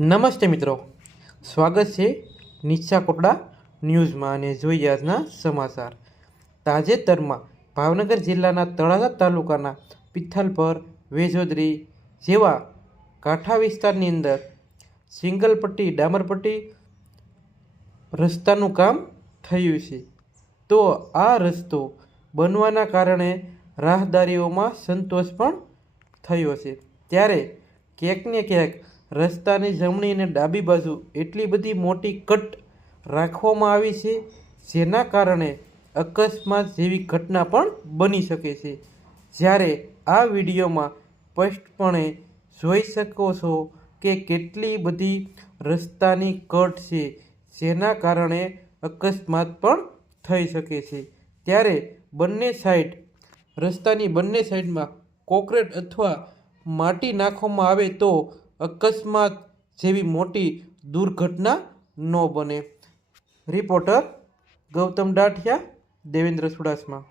નમસ્તે મિત્રો. સ્વાગત છે નિશા કોટડા ન્યૂઝમાં અને જોઈએ આજના સમાચાર. તાજેતરમાં ભાવનગર જિલ્લાના તળાજા તાલુકાના પિથલપર, વેજોદરી જેવા કાંઠા વિસ્તારની અંદર સિંગલ પટ્ટી ડામરપટ્ટી રસ્તાનું કામ થયું છે. તો આ રસ્તો બનવાના કારણે રાહદારીઓમાં સંતોષ પણ થયો છે. ત્યારે ક્યાંક ને ક્યાંક રસ્તાની જમણી અને ડાબી બાજુ એટલી બધી મોટી કટ રાખવામાં આવી છે, જેના કારણે અકસ્માત જેવી ઘટના પણ બની શકે છે. જ્યારે આ વિડીયોમાં સ્પષ્ટપણે જોઈ શકો છો કે કેટલી બધી રસ્તાની કટ છે, જેના કારણે અકસ્માત પણ થઈ શકે છે. ત્યારે બંને સાઈડ, રસ્તાની બંને સાઈડમાં કોકરેટ અથવા માટી નાખવામાં આવે તો અકસ્માત જેવી મોટી દુર્ઘટના ન બને. રિપોર્ટર ગૌતમ ડાઠિયા દેવેન્દ્ર ચુડાસમા